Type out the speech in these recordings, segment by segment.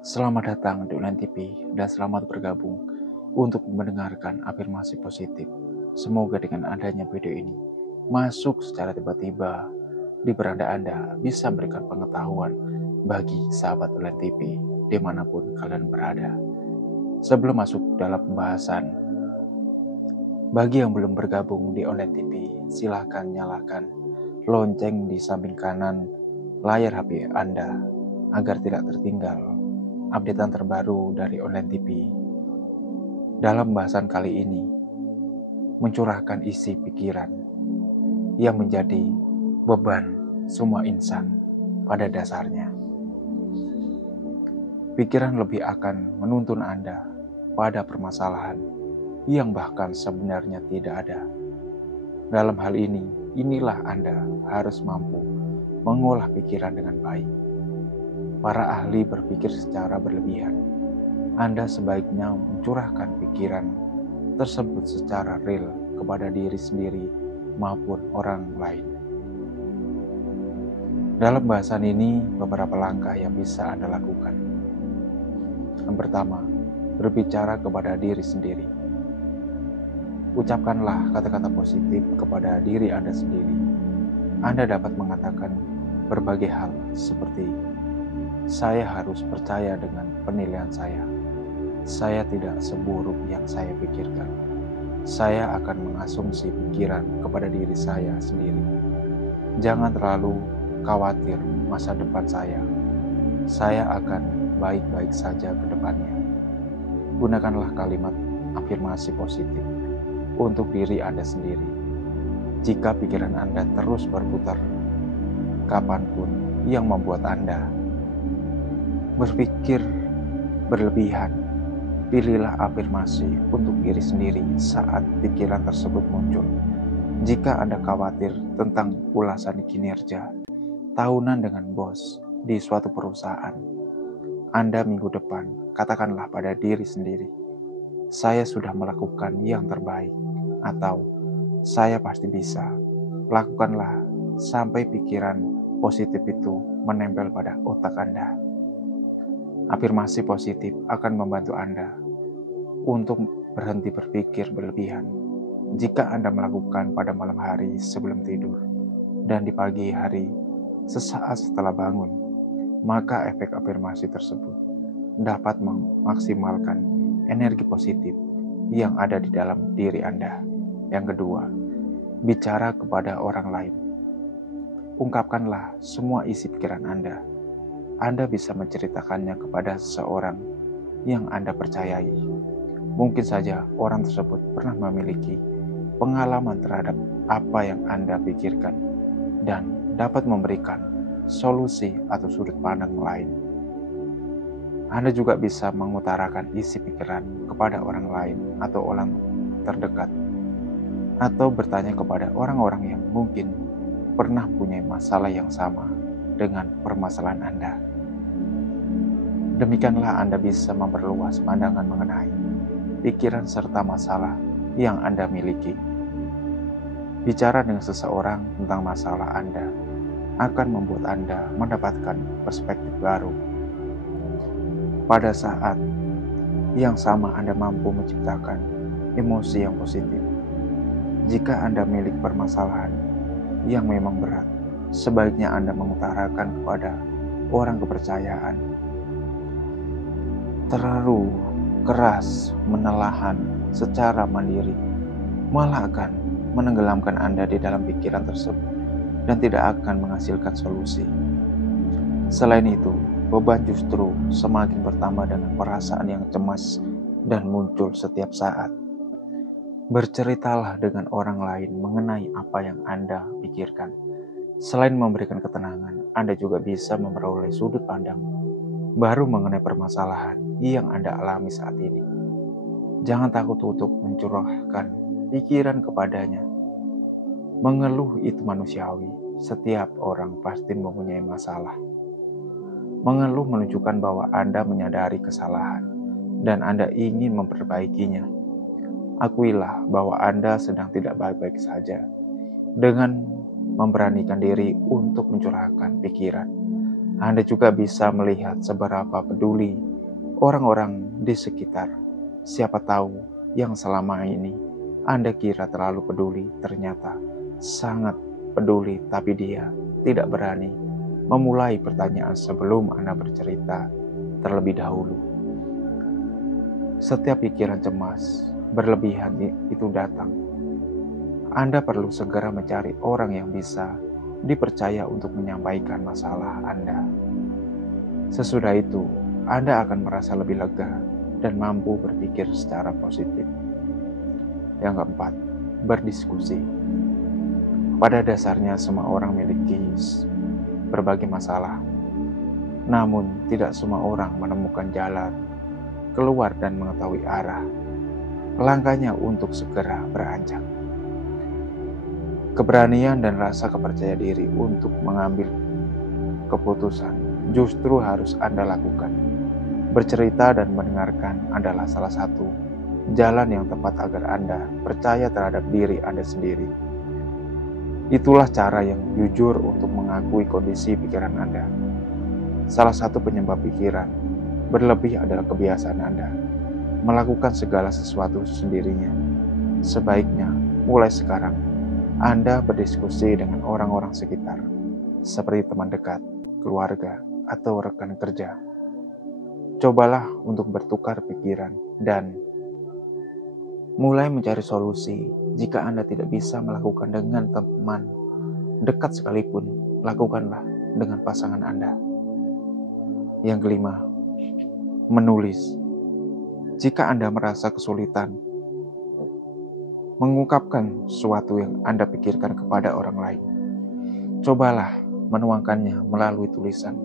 Selamat datang di Ulen TV dan selamat bergabung untuk mendengarkan afirmasi positif. Semoga dengan adanya video ini masuk secara tiba-tiba di beranda Anda bisa memberikan pengetahuan bagi sahabat Ulen TV dimanapun kalian berada. Sebelum masuk dalam pembahasan, bagi yang belum bergabung di Ulen TV, silahkan nyalakan lonceng di samping kanan layar HP Anda agar tidak tertinggal updatean terbaru dari Online TV. Dalam bahasan kali ini, mencurahkan isi pikiran yang menjadi beban semua insan pada dasarnya. Pikiran lebih akan menuntun Anda pada permasalahan yang bahkan sebenarnya tidak ada. Dalam hal ini, inilah Anda harus mampu mengolah pikiran dengan baik. Para ahli berpikir secara berlebihan. Anda sebaiknya mencurahkan pikiran tersebut secara real kepada diri sendiri maupun orang lain. Dalam bahasan ini, beberapa langkah yang bisa Anda lakukan. Yang pertama, berbicara kepada diri sendiri. Ucapkanlah kata-kata positif kepada diri Anda sendiri. Anda dapat mengatakan berbagai hal seperti, saya harus percaya dengan penilaian saya. Saya tidak seburuk yang saya pikirkan. Saya akan mengasumsi pikiran kepada diri saya sendiri. Jangan terlalu khawatir masa depan saya. Saya akan baik-baik saja ke depannya. Gunakanlah kalimat afirmasi positif untuk diri Anda sendiri. Jika pikiran Anda terus berputar, kapanpun yang membuat Anda berpikir berlebihan, pilihlah afirmasi untuk diri sendiri saat pikiran tersebut muncul. Jika Anda khawatir tentang ulasan kinerja tahunan dengan bos di suatu perusahaan, Anda minggu depan katakanlah pada diri sendiri, saya sudah melakukan yang terbaik, atau saya pasti bisa. Lakukanlah sampai pikiran positif itu menempel pada otak Anda. Afirmasi positif akan membantu Anda untuk berhenti berpikir berlebihan. Jika Anda melakukan pada malam hari sebelum tidur dan di pagi hari sesaat setelah bangun, maka efek afirmasi tersebut dapat memaksimalkan energi positif yang ada di dalam diri Anda. Yang kedua, bicara kepada orang lain. Ungkapkanlah semua isi pikiran Anda. Anda bisa menceritakannya kepada seseorang yang Anda percayai. Mungkin saja orang tersebut pernah memiliki pengalaman terhadap apa yang Anda pikirkan dan dapat memberikan solusi atau sudut pandang lain. Anda juga bisa mengutarakan isi pikiran kepada orang lain atau orang terdekat, atau bertanya kepada orang-orang yang mungkin pernah punya masalah yang sama dengan permasalahan Anda. Demikianlah Anda bisa memperluas pandangan mengenai pikiran serta masalah yang Anda miliki. Bicara dengan seseorang tentang masalah Anda akan membuat Anda mendapatkan perspektif baru. Pada saat yang sama Anda mampu menciptakan emosi yang positif. Jika Anda memiliki permasalahan yang memang berat, sebaiknya Anda mengutarakan kepada orang kepercayaan. Terlalu keras menelahan secara mandiri malah akan menenggelamkan Anda di dalam pikiran tersebut dan tidak akan menghasilkan solusi. Selain itu, beban justru semakin bertambah dengan perasaan yang cemas dan muncul setiap saat. Berceritalah dengan orang lain mengenai apa yang Anda pikirkan. Selain memberikan ketenangan, Anda juga bisa memperoleh sudut pandang baru mengenai permasalahan yang Anda alami saat ini. Jangan takut untuk mencurahkan pikiran kepadanya. Mengeluh itu manusiawi. Setiap orang pasti mempunyai masalah. Mengeluh menunjukkan bahwa Anda menyadari kesalahan dan Anda ingin memperbaikinya. Akuilah bahwa Anda sedang tidak baik-baik saja. Dengan memberanikan diri untuk mencurahkan pikiran, Anda juga bisa melihat seberapa peduli orang-orang di sekitar. Siapa tahu yang selama ini Anda kira terlalu peduli, ternyata sangat peduli, tapi dia tidak berani memulai pertanyaan sebelum Anda bercerita terlebih dahulu. Setiap pikiran cemas berlebihan itu datang. Anda perlu segera mencari orang yang bisa dipercaya untuk menyampaikan masalah Anda. Sesudah itu, Anda akan merasa lebih lega dan mampu berpikir secara positif. Yang keempat, berdiskusi. Pada dasarnya semua orang memiliki berbagai masalah. Namun tidak semua orang menemukan jalan keluar dan mengetahui arah langkahnya untuk segera beranjak. Keberanian dan rasa kepercaya diri untuk mengambil keputusan justru harus Anda lakukan. Bercerita dan mendengarkan adalah salah satu jalan yang tepat agar Anda percaya terhadap diri Anda sendiri. Itulah cara yang jujur untuk mengakui kondisi pikiran Anda. Salah satu penyebab pikiran berlebih adalah kebiasaan Anda melakukan segala sesuatu sendirinya. Sebaiknya mulai sekarang Anda berdiskusi dengan orang-orang sekitar, seperti teman dekat, keluarga, atau rekan kerja. Cobalah untuk bertukar pikiran dan mulai mencari solusi. Jika Anda tidak bisa melakukan dengan teman dekat sekalipun, lakukanlah dengan pasangan Anda. Yang kelima, menulis. Jika Anda merasa kesulitan mengungkapkan sesuatu yang Anda pikirkan kepada orang lain, cobalah menuangkannya melalui tulisan.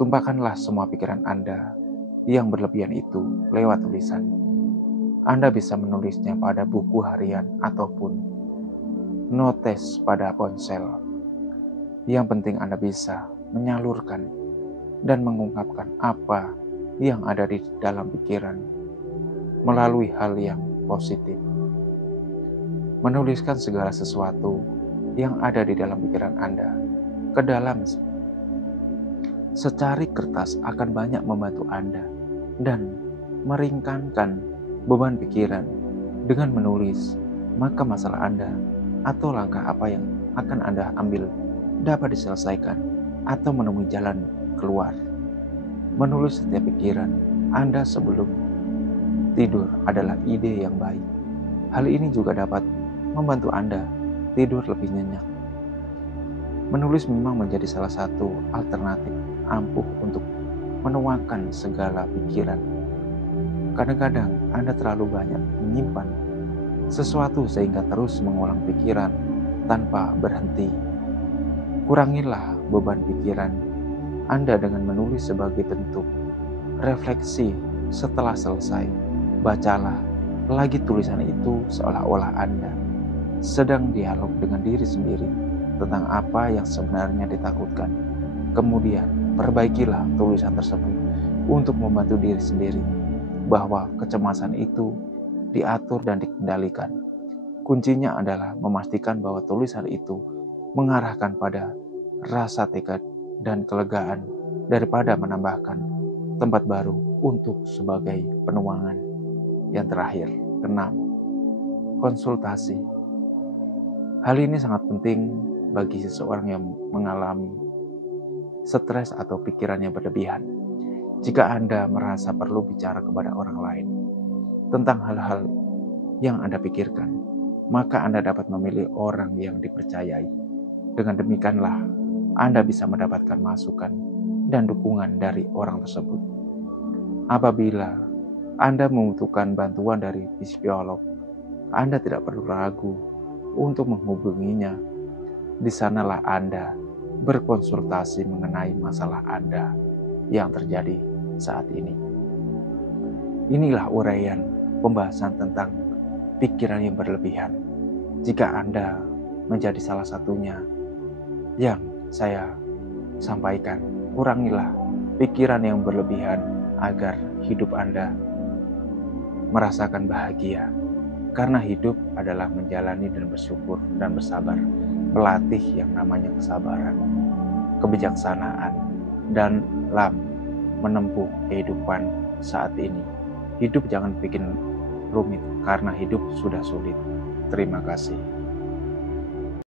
Tumpahkanlah semua pikiran Anda yang berlebihan itu lewat tulisan. Anda bisa menulisnya pada buku harian ataupun notes pada ponsel. Yang penting Anda bisa menyalurkan dan mengungkapkan apa yang ada di dalam pikiran melalui hal yang positif. Menuliskan segala sesuatu yang ada di dalam pikiran Anda ke dalam secari kertas akan banyak membantu Anda dan meringankan beban pikiran. Dengan menulis, maka masalah Anda atau langkah apa yang akan Anda ambil dapat diselesaikan atau menemui jalan keluar. Menulis setiap pikiran Anda sebelum tidur adalah ide yang baik. Hal ini juga dapat membantu Anda tidur lebih nyenyak. Menulis memang menjadi salah satu alternatif ampuh untuk menuangkan segala pikiran. Kadang-kadang Anda terlalu banyak menyimpan sesuatu sehingga terus mengulang pikiran tanpa berhenti. Kurangilah beban pikiran Anda dengan menulis sebagai bentuk refleksi. Setelah selesai, bacalah lagi tulisan itu seolah-olah Anda sedang dialog dengan diri sendiri tentang apa yang sebenarnya ditakutkan. Kemudian, perbaikilah tulisan tersebut untuk membantu diri sendiri bahwa kecemasan itu diatur dan dikendalikan. Kuncinya adalah memastikan bahwa tulisan itu mengarahkan pada rasa tekad dan kelegaan daripada menambahkan tempat baru untuk sebagai penuangan. Yang terakhir, keenam, konsultasi. Hal ini sangat penting bagi seseorang yang mengalami stres atau pikiran yang berlebihan. Jika Anda merasa perlu bicara kepada orang lain tentang hal-hal yang Anda pikirkan, maka Anda dapat memilih orang yang dipercayai. Dengan demikianlah, Anda bisa mendapatkan masukan dan dukungan dari orang tersebut. Apabila Anda membutuhkan bantuan dari psikolog, Anda tidak perlu ragu untuk menghubunginya. Di sanalah Anda berkonsultasi mengenai masalah Anda yang terjadi saat ini. Inilah uraian pembahasan tentang pikiran yang berlebihan. Jika Anda menjadi salah satunya yang saya sampaikan, kurangilah pikiran yang berlebihan agar hidup Anda merasakan bahagia. Karena hidup adalah menjalani dan bersyukur dan bersabar, melatih yang namanya kesabaran, kebijaksanaan, dan menempuh kehidupan saat ini. Hidup jangan bikin rumit karena hidup sudah sulit. Terima kasih.